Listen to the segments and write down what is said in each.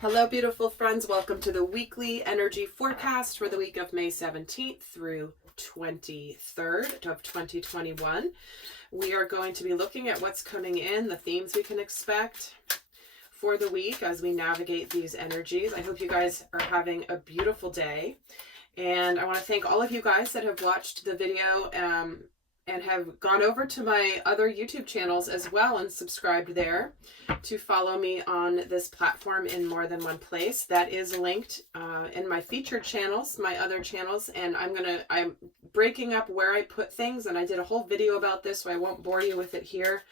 Hello, beautiful friends. Welcome to the weekly energy forecast for the week of May 17th through 23rd of 2021. We are going to be looking at what's coming in, the themes we can expect for the week as we navigate these energies. I hope you guys are having a beautiful day. And I want to thank all of you guys that have watched the video and have gone over to my other YouTube channels as well and subscribed there to follow me on this platform in more than one place. That is linked in my featured channels, my other channels, and I'm breaking up where I put things, and I did a whole video about this, so I won't bore you with it here.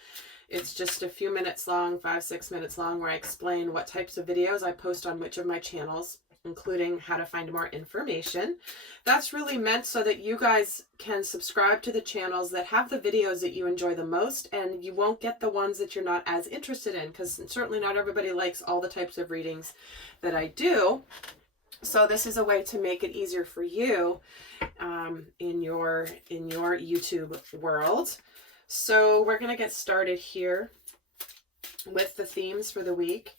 It's just a few minutes long, 5-6 minutes long, where I explain what types of videos I post on which of my channels, including how to find more information. That's really meant so that you guys can subscribe to the channels that have the videos that you enjoy the most, and you won't get the ones that you're not as interested in, because certainly not everybody likes all the types of readings that I do. So this is a way to make it easier for you in your YouTube world. So we're going to get started here with the themes for the week.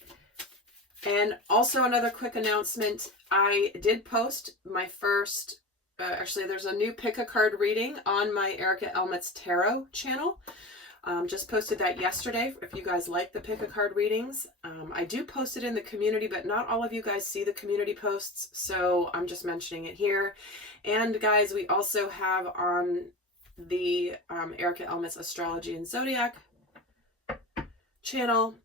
And also another quick announcement, I did post my first, actually there's a new pick a card reading on my Erica Elmet's Tarot channel. Just posted that yesterday if you guys like the pick a card readings. I do post it in the community, but not all of you guys see the community posts, so I'm just mentioning it here. And guys, we also have on the Erica Elmet's Astrology and Zodiac channel,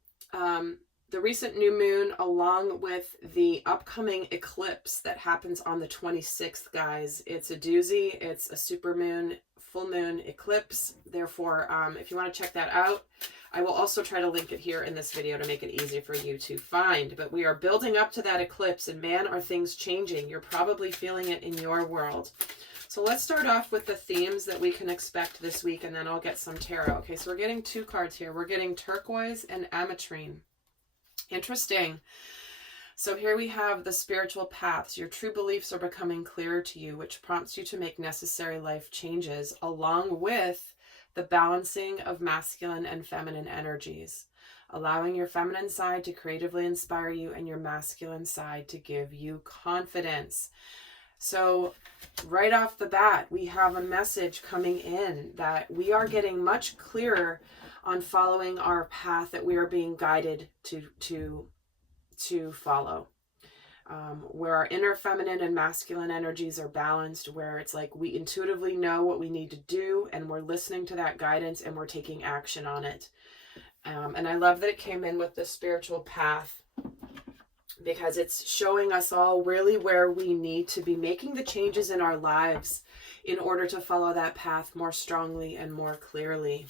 the recent new moon, along with the upcoming eclipse that happens on the 26th, guys. It's a doozy. It's a super moon, full moon eclipse. Therefore, if you want to check that out, I will also try to link it here in this video to make it easy for you to find. But we are building up to that eclipse, and man, are things changing. You're probably feeling it in your world. So let's start off with the themes that we can expect this week, and then I'll get some tarot. Okay, so we're getting two cards here. We're getting turquoise and ametrine. Interesting. So here we have the spiritual paths. Your true beliefs are becoming clearer to you, which prompts you to make necessary life changes, along with the balancing of masculine and feminine energies, allowing your feminine side to creatively inspire you and your masculine side to give you confidence. So right off the bat, we have a message coming in that we are getting much clearer on following our path that we are being guided to follow, where our inner feminine and masculine energies are balanced, where it's like we intuitively know what we need to do, and we're listening to that guidance and we're taking action on it. And I love that it came in with the spiritual path, because it's showing us all really where we need to be making the changes in our lives in order to follow that path more strongly and more clearly.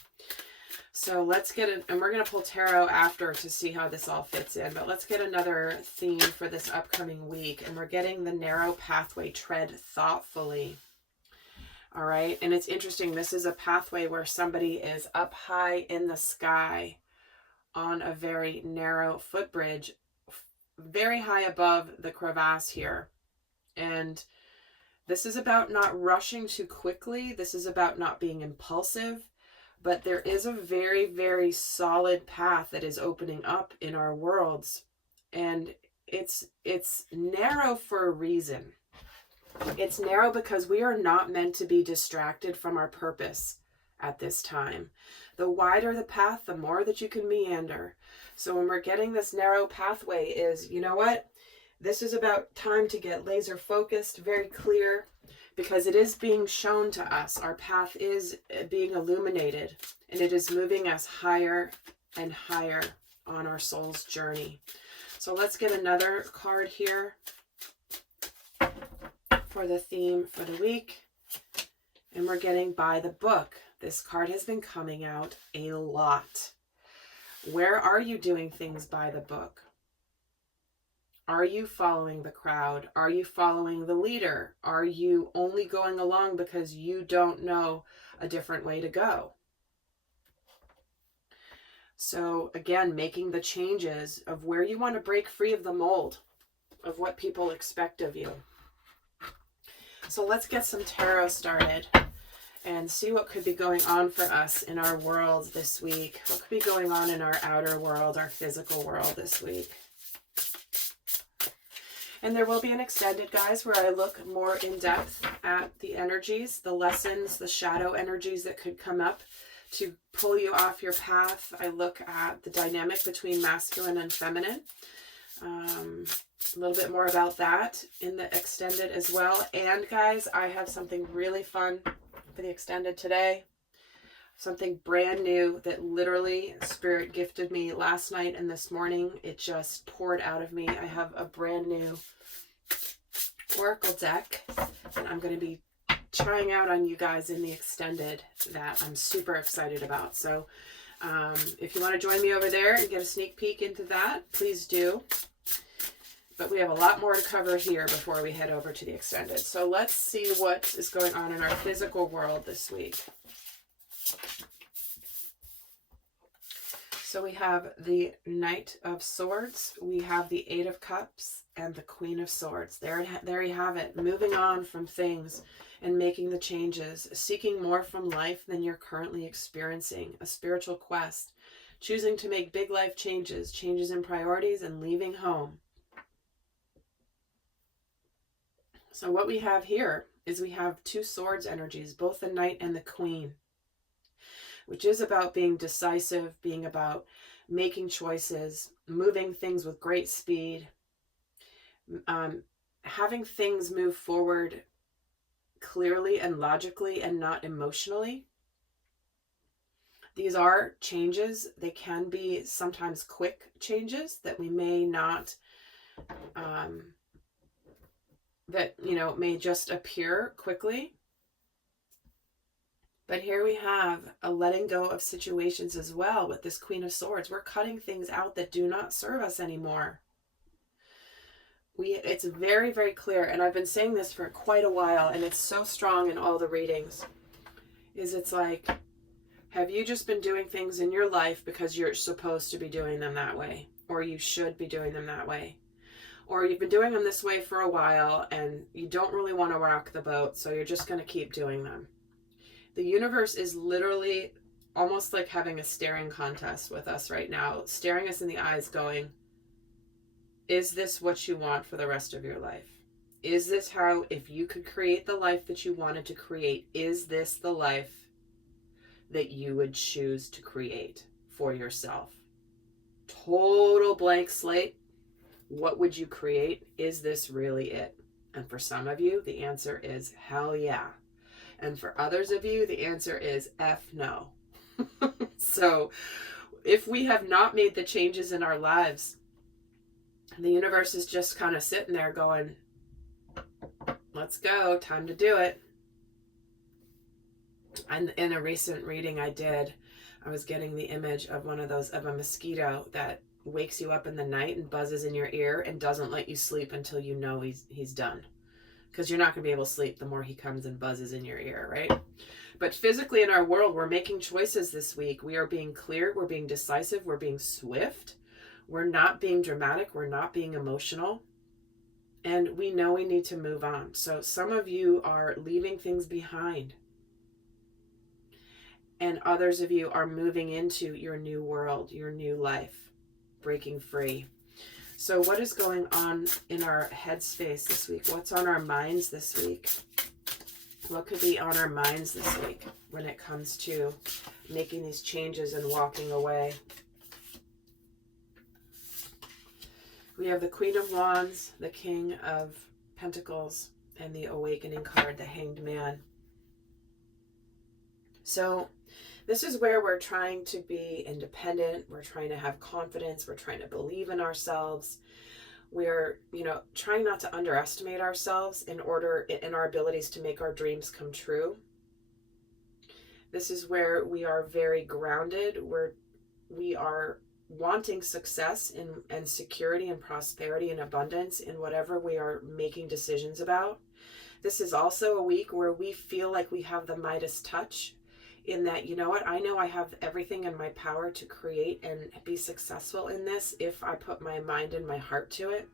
So let's get it, and we're going to pull tarot after to see how this all fits in, but let's get another theme for this upcoming week. And we're getting the narrow pathway, tread thoughtfully. All right. And it's interesting. This is a pathway where somebody is up high in the sky on a very narrow footbridge, very high above the crevasse here. And this is about not rushing too quickly. This is about not being impulsive. But there is a very, very solid path that is opening up in our worlds. And it's narrow for a reason. It's narrow because we are not meant to be distracted from our purpose at this time. The wider the path, the more that you can meander. So when we're getting this narrow pathway is, you know what? This is about time to get laser focused, very clear, because it is being shown to us. Our path is being illuminated, and it is moving us higher and higher on our soul's journey. So let's get another card here for the theme for the week. And we're getting by the book. This card has been coming out a lot. Where are you doing things by the book? Are you following the crowd? Are you following the leader? Are you only going along because you don't know a different way to go? So again, making the changes of where you want to break free of the mold of what people expect of you. So let's get some tarot started and see what could be going on for us in our world this week. What could be going on in our outer world, our physical world this week. And there will be an extended, guys, where I look more in depth at the energies, the lessons, the shadow energies that could come up to pull you off your path. I look at the dynamic between masculine and feminine. A little bit more about that in the extended as well. And guys, I have something really fun for the extended today. Something brand new that literally Spirit gifted me last night and this morning. It just poured out of me. I have a brand new Oracle deck that I'm going to be trying out on you guys in the extended that I'm super excited about. So if you want to join me over there and get a sneak peek into that, please do. But we have a lot more to cover here before we head over to the extended. So let's see what is going on in our physical world this week. So we have the Knight of Swords, we have the Eight of Cups, and the Queen of Swords. There you have it. Moving on from things and making the changes, seeking more from life than you're currently experiencing, a spiritual quest, choosing to make big life changes, changes in priorities, and leaving home. So what we have here is we have two swords energies, both the Knight and the Queen, which is about being decisive, being about making choices, moving things with great speed, having things move forward clearly and logically and not emotionally. These are changes. They can be sometimes quick changes that we may not, that, may just appear quickly. But here we have a letting go of situations as well with this Queen of Swords. We're cutting things out that do not serve us anymore. It's very, very clear, and I've been saying this for quite a while, and it's so strong in all the readings, it's like, have you just been doing things in your life because you're supposed to be doing them that way, or you should be doing them that way? Or you've been doing them this way for a while, and you don't really want to rock the boat, so you're just going to keep doing them. The universe is literally almost like having a staring contest with us right now, staring us in the eyes going, is this what you want for the rest of your life? Is this how, if you could create the life that you wanted to create, is this the life that you would choose to create for yourself? Total blank slate. What would you create? Is this really it? And for some of you, the answer is hell yeah. And for others of you, the answer is F no. So if we have not made the changes in our lives, the universe is just kind of sitting there going, let's go, time to do it. And in a recent reading I did, I was getting the image of of a mosquito that wakes you up in the night and buzzes in your ear and doesn't let you sleep until you know he's done. Because you're not going to be able to sleep the more he comes and buzzes in your ear, right? But physically in our world, we're making choices this week. We are being clear, we're being decisive, we're being swift. We're not being dramatic, we're not being emotional. And we know we need to move on. So some of you are leaving things behind. And others of you are moving into your new world, your new life, breaking free. So what is going on in our headspace this week? What's on our minds this week? What could be on our minds this week when it comes to making these changes and walking away? We have the Queen of Wands, the King of Pentacles, and the Awakening card, the Hanged Man. So this is where we're trying to be independent. We're trying to have confidence. We're trying to believe in ourselves. We're, trying not to underestimate ourselves in our abilities to make our dreams come true. This is where we are very grounded. We are wanting success and security and prosperity and abundance in whatever we are making decisions about. This is also a week where we feel like we have the Midas touch, in that, you know what, I know I have everything in my power to create and be successful in this if I put my mind and my heart to it.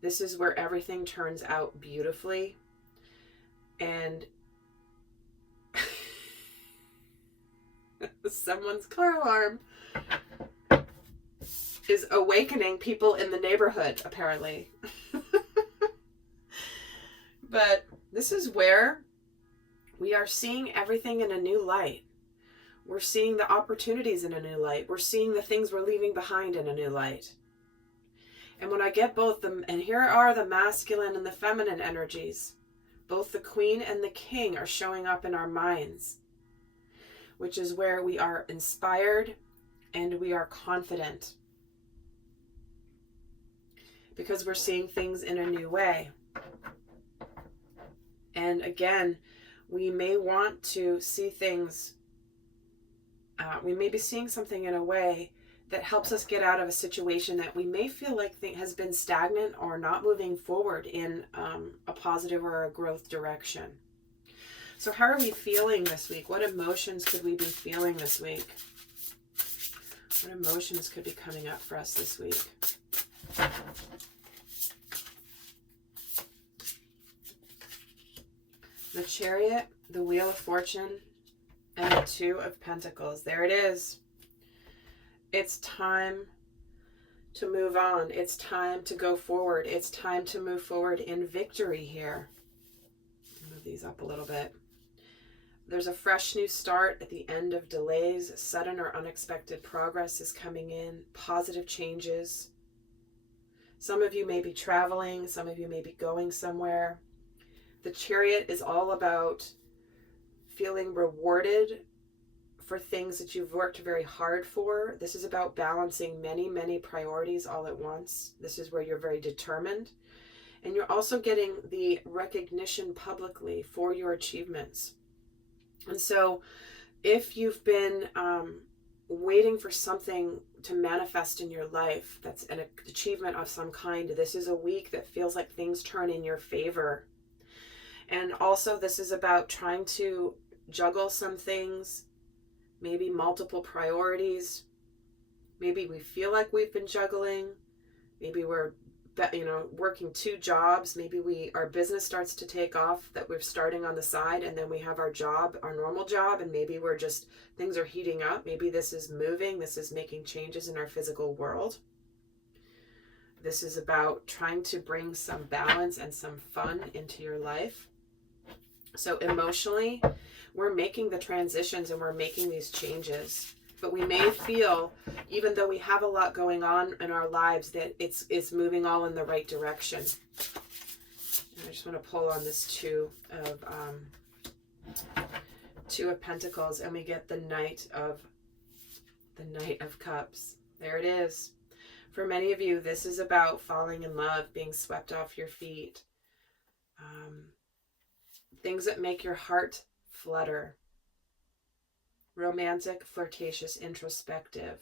This is where everything turns out beautifully. And someone's car alarm is awakening people in the neighborhood, apparently. But this is where we are seeing everything in a new light. We're seeing the opportunities in a new light. We're seeing the things we're leaving behind in a new light. And when I get both them, and here are the masculine and the feminine energies, both the queen and the king are showing up in our minds, which is where we are inspired and we are confident because we're seeing things in a new way. And again, we may want to see things, we may be seeing something in a way that helps us get out of a situation that we may feel like has been stagnant or not moving forward in a positive or a growth direction. So how are we feeling this week? What emotions could we be feeling this week? What emotions could be coming up for us this week? The Chariot, the Wheel of Fortune, and the Two of Pentacles. There it is. It's time to move on. It's time to go forward. It's time to move forward in victory here. Move these up a little bit. There's a fresh new start at the end of delays. Sudden or unexpected progress is coming in. Positive changes. Some of you may be traveling. Some of you may be going somewhere. The Chariot is all about feeling rewarded for things that you've worked very hard for. This is about balancing many, many priorities all at once. This is where you're very determined. And you're also getting the recognition publicly for your achievements. And so if you've been waiting for something to manifest in your life that's an achievement of some kind, this is a week that feels like things turn in your favor. And also this is about trying to juggle some things, maybe multiple priorities. Maybe we feel like we've been juggling. Maybe we're working two jobs. Maybe our business starts to take off that we're starting on the side, and then we have our job, our normal job, and maybe things are heating up. Maybe this is moving. This is making changes in our physical world. This is about trying to bring some balance and some fun into your life. So emotionally, we're making the transitions and we're making these changes. But we may feel, even though we have a lot going on in our lives, that it's moving all in the right direction. And I just want to pull on this Two of Pentacles, and we get the Knight of Cups. There it is. For many of you, this is about falling in love, being swept off your feet. Things that make your heart flutter. Romantic, flirtatious, introspective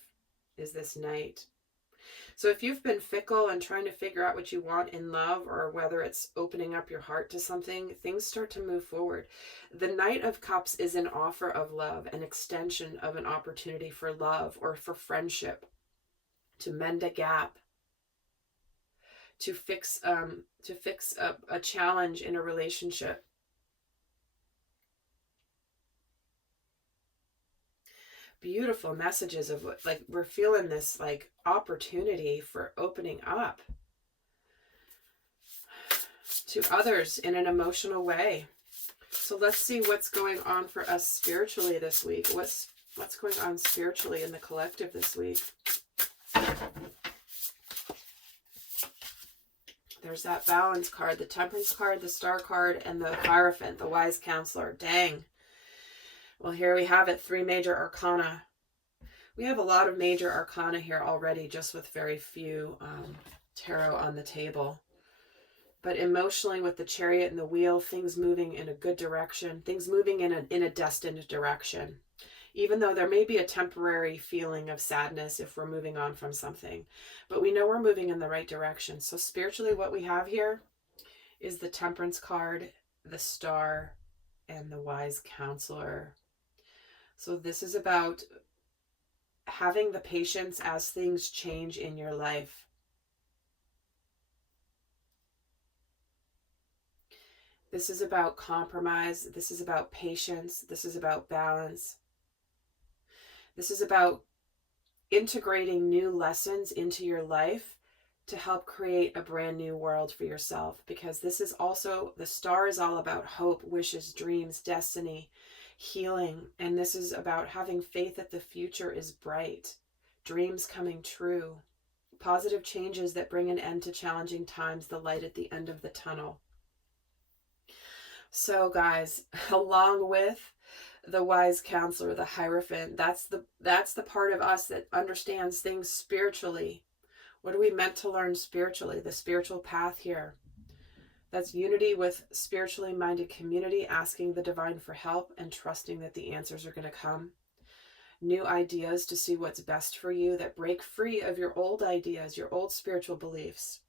is this Knight. So if you've been fickle and trying to figure out what you want in love, or whether it's opening up your heart to something, things start to move forward. The Knight of Cups is an offer of love, an extension of an opportunity for love or for friendship, to mend a gap, to fix a challenge in a relationship. Beautiful messages of we're feeling this opportunity for opening up to others in an emotional way. So let's see what's going on for us spiritually this week. What's going on spiritually in the collective this week? There's that Balance card, the Temperance card, the Star card, and the Hierophant, the Wise Counselor. Dang. Well, here we have it, 3 major arcana. We have a lot of major arcana here already, just with very few tarot on the table. But emotionally, with the Chariot and the Wheel, things moving in a good direction, things moving in a destined direction. Even though there may be a temporary feeling of sadness if we're moving on from something. But we know we're moving in the right direction. So spiritually, what we have here is the Temperance card, the Star, and the Wise Counselor. So this is about having the patience as things change in your life. This is about compromise. This is about patience. This is about balance. This is about integrating new lessons into your life to help create a brand new world for yourself, because this is also, the star is all about hope, wishes, dreams, destiny, healing. And this is about having faith that the future is bright, dreams coming true, positive changes that bring an end to challenging times, the light at the end of the tunnel. So guys, along with the wise counselor, the Hierophant, that's the part of us that understands things spiritually. What are we meant to learn spiritually? The spiritual path here. That's unity with spiritually minded community, asking the divine for help and trusting that the answers are going to come. New ideas to see what's best for you that break free of your old ideas, your old spiritual beliefs.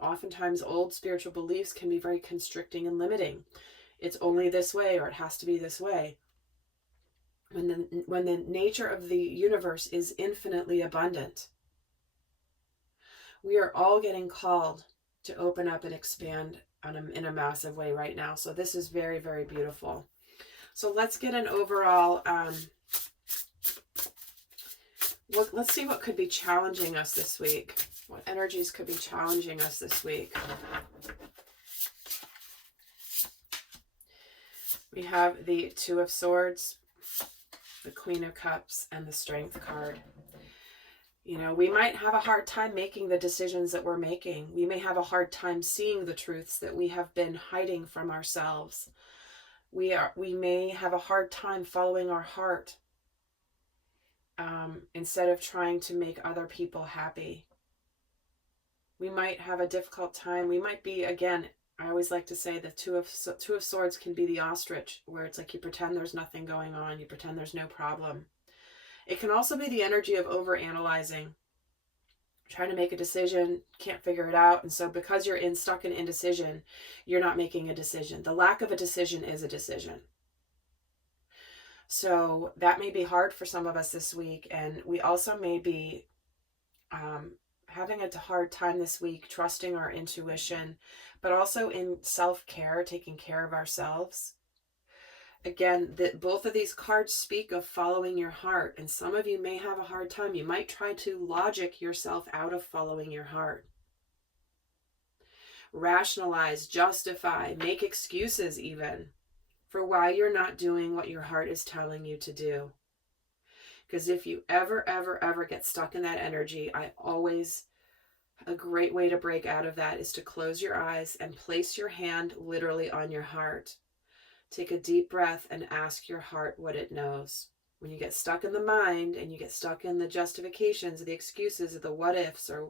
Oftentimes, old spiritual beliefs can be very constricting and limiting. It's only this way, or it has to be this way. When the nature of the universe is infinitely abundant. We are all getting called to open up and expand in a massive way right now. So this is very, very beautiful. So let's get an overall, let's see what could be challenging us this week. What energies could be challenging us this week? We have the Two of Swords, the Queen of Cups, and the Strength card. You know, we might have a hard time making the decisions that we're making. We may have a hard time seeing the truths that we have been hiding from ourselves. We may have a hard time following our heart instead of trying to make other people happy. We might have a difficult time. We might be, again, I always like to say the Two of Swords can be the ostrich, where it's like you pretend there's nothing going on. You pretend there's no problem. It can also be the energy of overanalyzing, trying to make a decision, can't figure it out. And so because you're stuck in indecision, you're not making a decision. The lack of a decision is a decision. So that may be hard for some of us this week. And we also may be having a hard time this week trusting our intuition, but also in self-care, taking care of ourselves. Again, both of these cards speak of following your heart, and some of you may have a hard time. You might try to logic yourself out of following your heart. Rationalize, justify, make excuses even for why you're not doing what your heart is telling you to do. Because if you ever get stuck in that energy, a great way to break out of that is to close your eyes and place your hand literally on your heart. Take a deep breath and ask your heart what it knows. When you get stuck in the mind and you get stuck in the justifications, the excuses, or the what ifs, or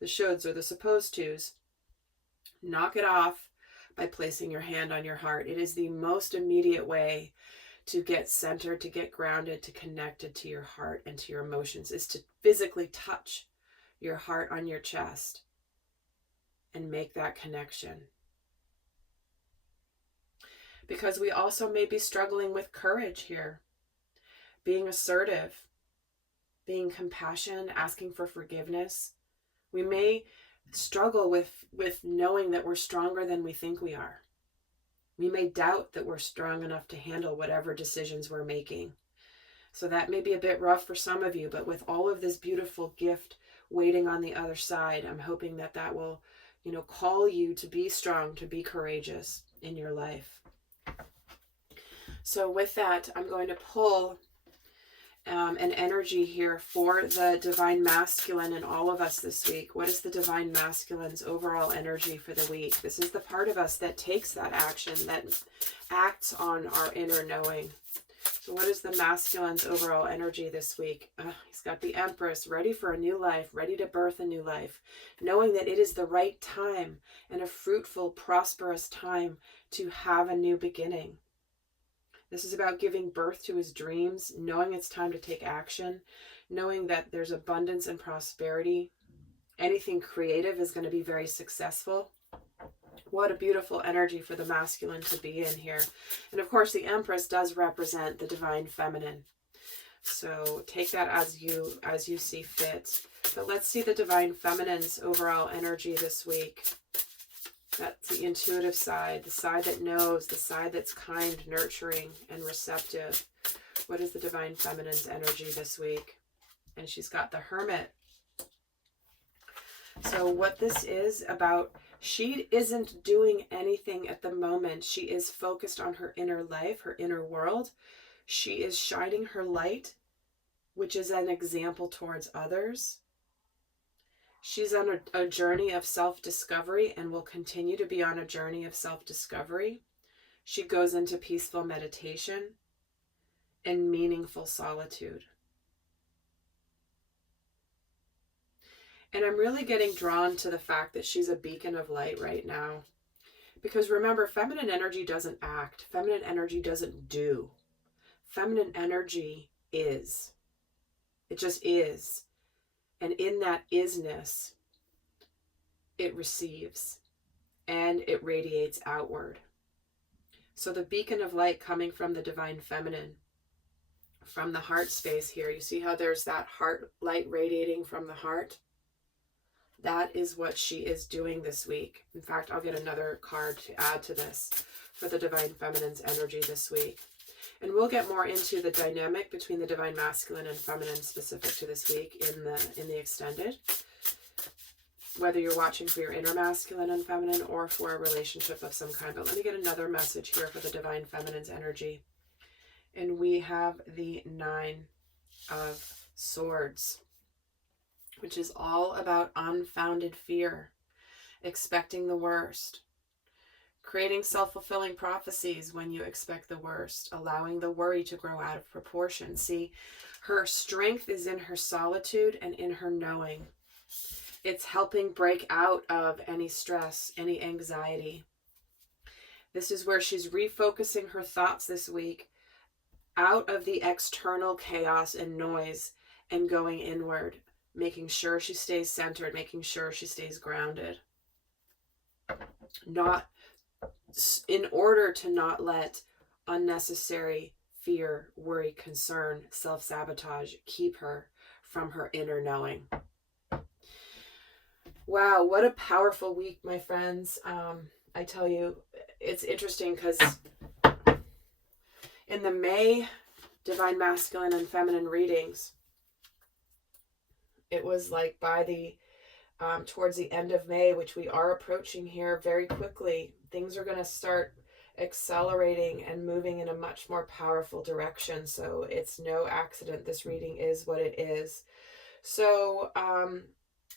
the shoulds, or the supposed tos, knock it off by placing your hand on your heart. It is the most immediate way to get centered, to get grounded, to connected to your heart and to your emotions, is to physically touch your heart on your chest and make that connection. Because we also may be struggling with courage here, being assertive, being compassionate, asking for forgiveness. We may struggle with knowing that we're stronger than we think we are. We may doubt that we're strong enough to handle whatever decisions we're making. So that may be a bit rough for some of you, but with all of this beautiful gift waiting on the other side, I'm hoping that will, call you to be strong, to be courageous in your life. So with that, I'm going to pull an energy here for the Divine Masculine in all of us this week. What is the Divine Masculine's overall energy for the week? This is the part of us that takes that action, that acts on our inner knowing. So what is the Masculine's overall energy this week? He's got the Empress, ready for a new life, ready to birth a new life, knowing that it is the right time and a fruitful, prosperous time to have a new beginning. This is about giving birth to his dreams, knowing it's time to take action, knowing that there's abundance and prosperity. Anything creative is going to be very successful. What a beautiful energy for the masculine to be in here. And of course, the Empress does represent the divine feminine. So take that as you see fit. But let's see the divine feminine's overall energy this week. That's the intuitive side, the side that knows, the side that's kind, nurturing, and receptive. What is the divine feminine's energy this week? And she's got the Hermit. So what this is about, she isn't doing anything at the moment. She is focused on her inner life, her inner world. She is shining her light, which is an example towards others. She's on a journey of self-discovery and will continue to be on a journey of self-discovery. She goes into peaceful meditation and meaningful solitude. And I'm really getting drawn to the fact that she's a beacon of light right now. Because remember, feminine energy doesn't act. Feminine energy doesn't do. Feminine energy is. It just is. And in that isness, it receives and it radiates outward. So the beacon of light coming from the divine feminine, from the heart space here, you see how there's that heart light radiating from the heart? That is what she is doing this week. In fact, I'll get another card to add to this for the divine feminine's energy this week. And we'll get more into the dynamic between the divine masculine and feminine specific to this week in the extended. Whether you're watching for your inner masculine and feminine or for a relationship of some kind. But let me get another message here for the divine feminine's energy. And we have the 9 of Swords, which is all about unfounded fear, expecting the worst, creating self-fulfilling prophecies when you expect the worst, allowing the worry to grow out of proportion. See, her strength is in her solitude and in her knowing. It's helping break out of any stress, any anxiety. This is where she's refocusing her thoughts this week out of the external chaos and noise and going inward, making sure she stays centered, making sure she stays grounded. Not in order to not let unnecessary fear, worry, concern, self-sabotage keep her from her inner knowing. Wow, what a powerful week, my friends. I tell you, it's interesting because in the May divine masculine and feminine readings, it was like by the towards the end of May, which we are approaching here very quickly, things are going to start accelerating and moving in a much more powerful direction. So it's no accident this reading is what it is. So I'm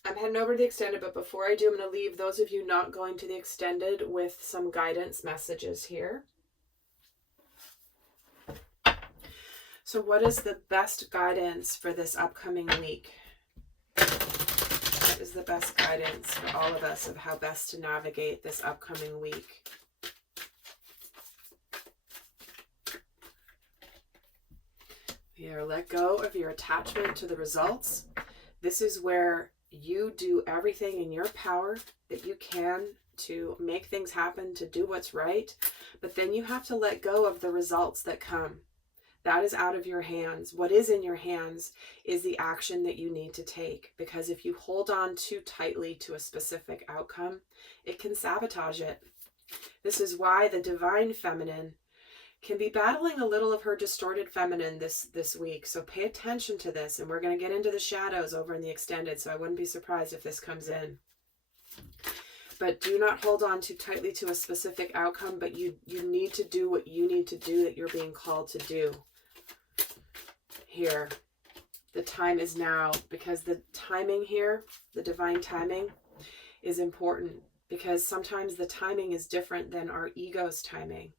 heading over to the extended, but before I do, I'm going to leave those of you not going to the extended with some guidance messages here. So what is the best guidance for this upcoming week? What is the best guidance for all of us of how best to navigate this upcoming week? Here, let go of your attachment to the results. This is where you do everything in your power that you can to make things happen, to do what's right, but then you have to let go of the results that come. That is out of your hands. What is in your hands is the action that you need to take, because if you hold on too tightly to a specific outcome, it can sabotage it. This is why the divine feminine can be battling a little of her distorted feminine this week. So pay attention to this, and we're going to get into the shadows over in the extended, so I wouldn't be surprised if this comes in. But do not hold on too tightly to a specific outcome, but you need to do what you need to do that you're being called to do. Here, the time is now, because the timing here, the divine timing, is important, because sometimes the timing is different than our ego's timing.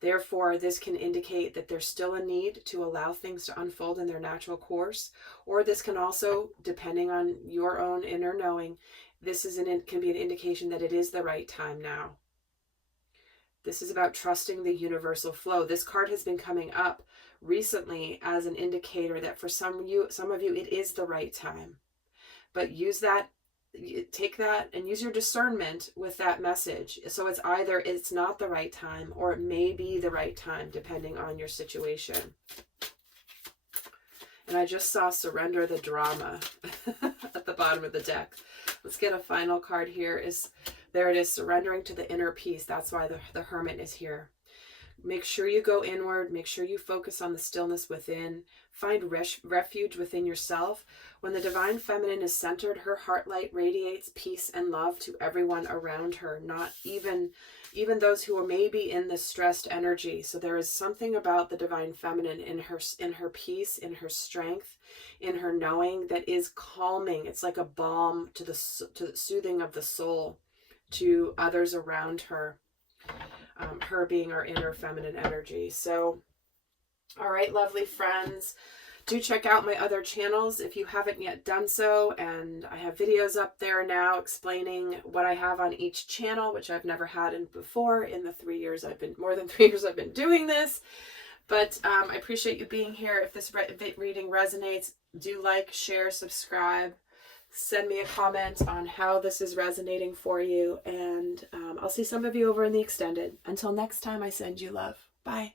Therefore, this can indicate that there's still a need to allow things to unfold in their natural course, or this can also, depending on your own inner knowing, this can be an indication that it is the right time now. This is about trusting the universal flow. This card has been coming up recently as an indicator that for some of you, it is the right time. But use that, take that and use your discernment with that message. So it's either it's not the right time or it may be the right time, depending on your situation. And I just saw surrender the drama at the bottom of the deck. Let's get a final card here. There it is, surrendering to the inner peace. That's why the hermit is here. Make sure you go inward. Make sure you focus on the stillness within. Find refuge within yourself. When the divine feminine is centered, her heart light radiates peace and love to everyone around her, not even those who are maybe in this stressed energy. So there is something about the divine feminine in her peace, in her strength, in her knowing that is calming. It's like a balm to the soothing of the soul to others around her. Her being our inner feminine energy. So, all right, lovely friends, do check out my other channels if you haven't yet done so. And I have videos up there now explaining what I have on each channel, which I've never had before in the more than 3 years I've been doing this. But I appreciate you being here. If this reading resonates, do like, share, subscribe. Send me a comment on how this is resonating for you. And I'll see some of you over in the extended. Until next time, I send you love. Bye.